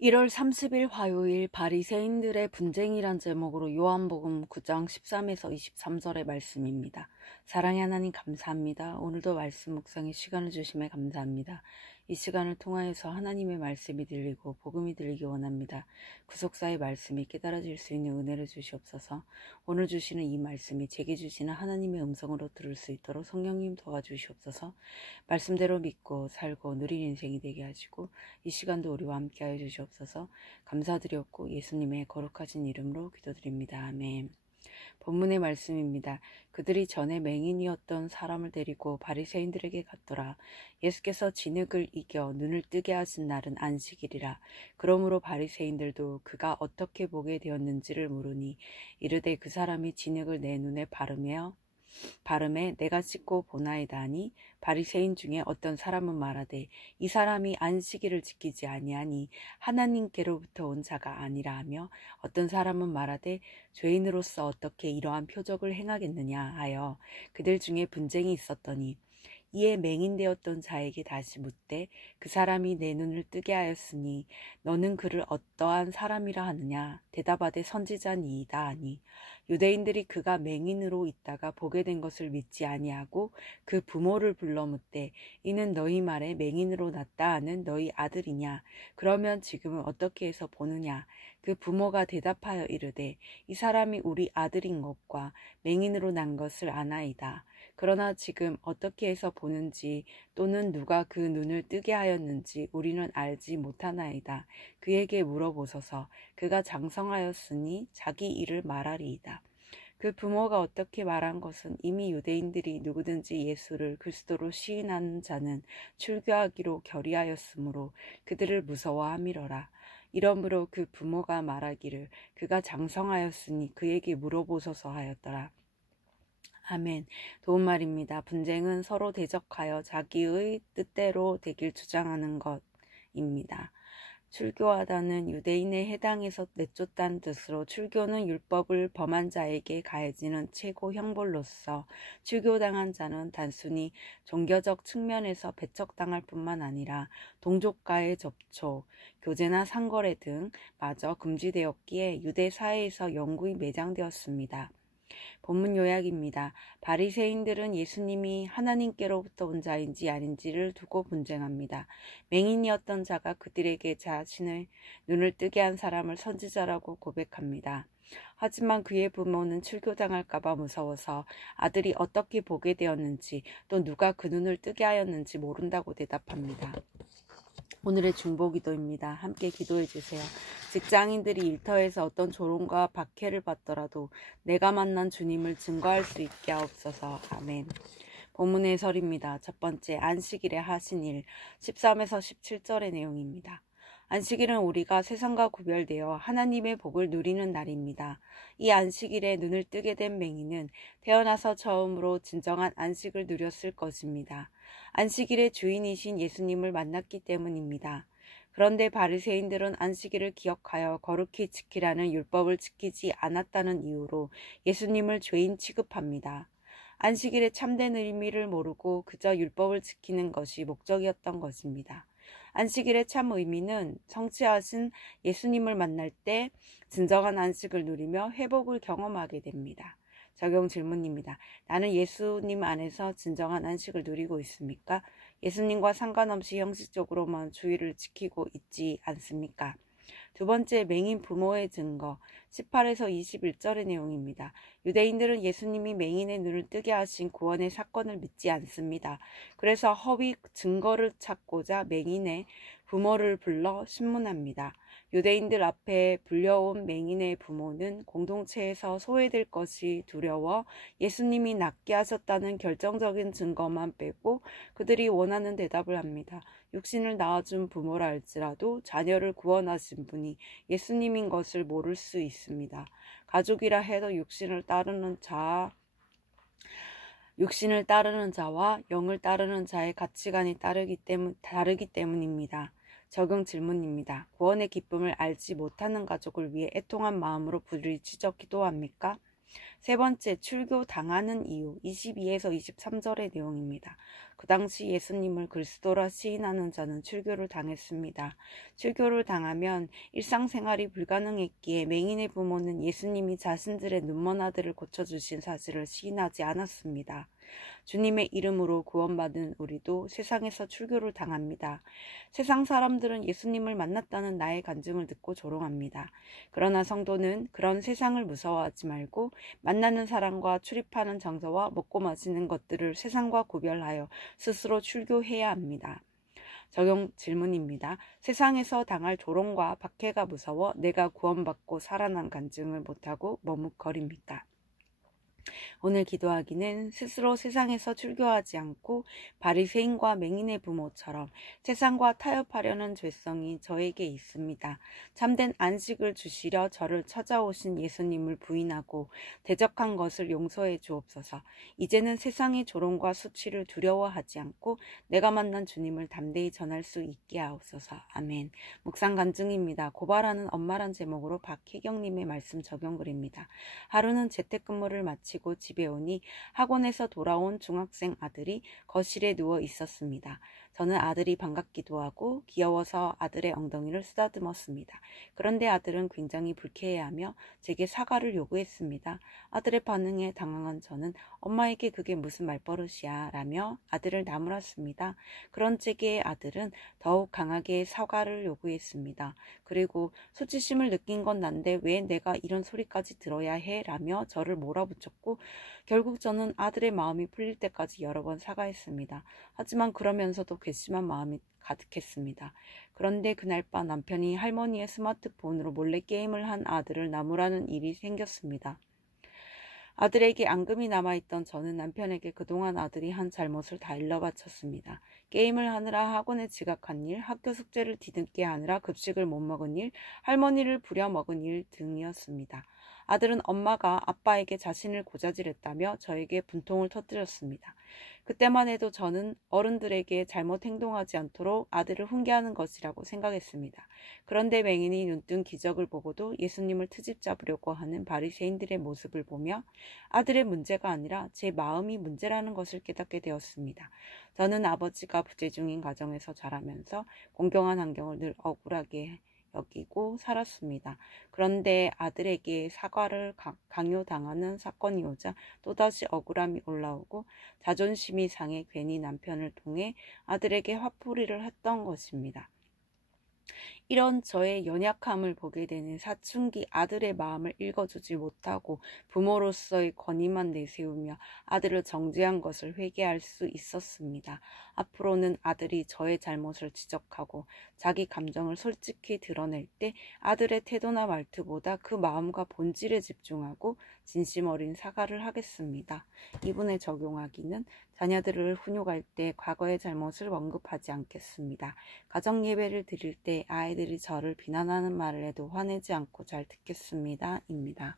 1월 30일 화요일 바리새인들의 분쟁이란 제목으로 요한복음 9장 13에서 23절의 말씀입니다. 사랑의 하나님 감사합니다. 오늘도 말씀 묵상의 시간을 주심에 감사합니다. 이 시간을 통하여서 하나님의 말씀이 들리고 복음이 들리기 원합니다. 구속사의 말씀이 깨달아질 수 있는 은혜를 주시옵소서. 오늘 주시는 이 말씀이 제게 주시는 하나님의 음성으로 들을 수 있도록 성령님 도와주시옵소서. 말씀대로 믿고 살고 누린 인생이 되게 하시고 이 시간도 우리와 함께하여 주시옵소서. 감사드렸고 예수님의 거룩하신 이름으로 기도드립니다. 아멘. 본문의 말씀입니다. 그들이 전에 맹인이었던 사람을 데리고 바리새인들에게 갔더라. 예수께서 진흙을 이겨 눈을 뜨게 하신 날은 안식일이라. 그러므로 바리새인들도 그가 어떻게 보게 되었는지를 물으니 이르되 그 사람이 진흙을 내 눈에 바름에 내가 씻고 보나이다 하니 바리새인 중에 어떤 사람은 말하되 이 사람이 안식일을 지키지 아니하니 하나님께로부터 온 자가 아니라 하며 어떤 사람은 말하되 죄인으로서 어떻게 이러한 표적을 행하겠느냐 하여 그들 중에 분쟁이 있었더니 이에 맹인되었던 자에게 다시 묻되 그 사람이 내 눈을 뜨게 하였으니 너는 그를 어떠한 사람이라 하느냐 대답하되 선지자니이다 하니 유대인들이 그가 맹인으로 있다가 보게 된 것을 믿지 아니하고 그 부모를 불러 묻되 이는 너희 말에 맹인으로 났다 하는 너희 아들이냐 그러면 지금은 어떻게 해서 보느냐 그 부모가 대답하여 이르되 이 사람이 우리 아들인 것과 맹인으로 난 것을 아나이다. 그러나 지금 어떻게 해서 보는지 또는 누가 그 눈을 뜨게 하였는지 우리는 알지 못하나이다. 그에게 물어보소서. 그가 장성하였으니 자기 일을 말하리이다. 그 부모가 어떻게 말한 것은 이미 유대인들이 누구든지 예수를 그리스도로 시인하는 자는 출교하기로 결의하였으므로 그들을 무서워함이러라. 이러므로 그 부모가 말하기를 그가 장성하였으니 그에게 물어보소서 하였더라. 아멘. 도움말입니다. 분쟁은 서로 대적하여 자기의 뜻대로 되길 주장하는 것입니다. 출교하다는 유대인의 해당에서 내쫓다는 뜻으로 출교는 율법을 범한 자에게 가해지는 최고 형벌로서 출교당한 자는 단순히 종교적 측면에서 배척당할 뿐만 아니라 동족과의 접촉, 교제나 상거래 등 마저 금지되었기에 유대 사회에서 영구히 매장되었습니다. 본문 요약입니다. 바리새인들은 예수님이 하나님께로부터 온 자인지 아닌지를 두고 분쟁합니다. 맹인이었던 자가 그들에게 자신의 눈을 뜨게 한 사람을 선지자라고 고백합니다. 하지만 그의 부모는 출교당할까봐 무서워서 아들이 어떻게 보게 되었는지 또 누가 그 눈을 뜨게 하였는지 모른다고 대답합니다. 오늘의 중보기도입니다. 함께 기도해 주세요. 직장인들이 일터에서 어떤 조롱과 박해를 받더라도 내가 만난 주님을 증거할 수 있게 하옵소서. 아멘. 본문의 해설입니다. 첫 번째, 안식일에 하신 일 13에서 17절의 내용입니다. 안식일은 우리가 세상과 구별되어 하나님의 복을 누리는 날입니다. 이 안식일에 눈을 뜨게 된 맹인은 태어나서 처음으로 진정한 안식을 누렸을 것입니다. 안식일의 주인이신 예수님을 만났기 때문입니다. 그런데 바리새인들은 안식일을 기억하여 거룩히 지키라는 율법을 지키지 않았다는 이유로 예수님을 죄인 취급합니다. 안식일의 참된 의미를 모르고 그저 율법을 지키는 것이 목적이었던 것입니다. 안식일의 참 의미는 성취하신 예수님을 만날 때 진정한 안식을 누리며 회복을 경험하게 됩니다. 적용 질문입니다. 나는 예수님 안에서 진정한 안식을 누리고 있습니까? 예수님과 상관없이 형식적으로만 주의를 지키고 있지 않습니까? 두 번째, 맹인 부모의 증거 18에서 21절의 내용입니다. 유대인들은 예수님이 맹인의 눈을 뜨게 하신 구원의 사건을 믿지 않습니다. 그래서 허위 증거를 찾고자 맹인의 부모를 불러 신문합니다. 유대인들 앞에 불려온 맹인의 부모는 공동체에서 소외될 것이 두려워 예수님이 낫게 하셨다는 결정적인 증거만 빼고 그들이 원하는 대답을 합니다. 육신을 낳아준 부모라 할지라도 자녀를 구원하신 분이 예수님인 것을 모를 수 있습니다. 가족이라 해도 육신을 따르는 자와 영을 따르는 자의 가치관이 다르기 때문입니다. 적용 질문입니다. 구원의 기쁨을 알지 못하는 가족을 위해 애통한 마음으로 부르짖어 기도합니까? 세 번째, 출교 당하는 이유 22에서 23절의 내용입니다. 그 당시 예수님을 그리스도라 시인하는 자는 출교를 당했습니다. 출교를 당하면 일상생활이 불가능했기에 맹인의 부모는 예수님이 자신들의 눈먼 아들을 고쳐주신 사실을 시인하지 않았습니다. 주님의 이름으로 구원받은 우리도 세상에서 출교를 당합니다. 세상 사람들은 예수님을 만났다는 나의 간증을 듣고 조롱합니다. 그러나 성도는 그런 세상을 무서워하지 말고 만나는 사람과 출입하는 장소와 먹고 마시는 것들을 세상과 구별하여 스스로 출교해야 합니다. 적용 질문입니다. 세상에서 당할 조롱과 박해가 무서워 내가 구원받고 살아난 간증을 못하고 머뭇거립니까? 오늘 기도하기는 스스로 세상에서 출교하지 않고 바리새인과 맹인의 부모처럼 세상과 타협하려는 죄성이 저에게 있습니다. 참된 안식을 주시려 저를 찾아오신 예수님을 부인하고 대적한 것을 용서해 주옵소서. 이제는 세상의 조롱과 수치를 두려워하지 않고 내가 만난 주님을 담대히 전할 수 있게 하옵소서. 아멘. 묵상 간증입니다. 고발하는 엄마란 제목으로 박혜경님의 말씀 적용글입니다. 하루는 재택근무를 마치고 집에 오니 학원에서 돌아온 중학생 아들이 거실에 누워 있었습니다. 저는 아들이 반갑기도 하고 귀여워서 아들의 엉덩이를 쓰다듬었습니다. 그런데 아들은 굉장히 불쾌해하며 제게 사과를 요구했습니다. 아들의 반응에 당황한 저는 엄마에게 그게 무슨 말버릇이야 라며 아들을 나무랐습니다. 그런 제게 아들은 더욱 강하게 사과를 요구했습니다. 그리고 수치심을 느낀 건 난데 왜 내가 이런 소리까지 들어야 해? 라며 저를 몰아붙였고 결국 저는 아들의 마음이 풀릴 때까지 여러 번 사과했습니다. 하지만 그러면서도 괘씸한 마음이 가득했습니다. 그런데 그날 밤 남편이 할머니의 스마트폰으로 몰래 게임을 한 아들을 나무라는 일이 생겼습니다. 아들에게 앙금이 남아있던 저는 남편에게 그동안 아들이 한 잘못을 다 일러바쳤습니다. 게임을 하느라 학원에 지각한 일, 학교 숙제를 뒤늦게 하느라 급식을 못 먹은 일, 할머니를 부려먹은 일 등이었습니다. 아들은 엄마가 아빠에게 자신을 고자질했다며 저에게 분통을 터뜨렸습니다. 그때만 해도 저는 어른들에게 잘못 행동하지 않도록 아들을 훈계하는 것이라고 생각했습니다. 그런데 맹인이 눈뜬 기적을 보고도 예수님을 트집 잡으려고 하는 바리새인들의 모습을 보며 아들의 문제가 아니라 제 마음이 문제라는 것을 깨닫게 되었습니다. 저는 아버지가 부재중인 가정에서 자라면서 공경한 환경을 늘 억울하게 여기고 살았습니다. 그런데 아들에게 사과를 강요당하는 사건이 오자 또다시 억울함이 올라오고 자존심이 상해 괜히 남편을 통해 아들에게 화풀이를 했던 것입니다. 이런 저의 연약함을 보게 되는 사춘기 아들의 마음을 읽어주지 못하고 부모로서의 권위만 내세우며 아들을 정죄한 것을 회개할 수 있었습니다. 앞으로는 아들이 저의 잘못을 지적하고 자기 감정을 솔직히 드러낼 때 아들의 태도나 말투보다 그 마음과 본질에 집중하고 진심 어린 사과를 하겠습니다. 이분에 적용하기는 자녀들을 훈육할 때 과거의 잘못을 언급하지 않겠습니다. 가정 예배를 드릴 때 아이들이 저를 비난하는 말을 해도 화내지 않고 잘 듣겠습니다. 입니다.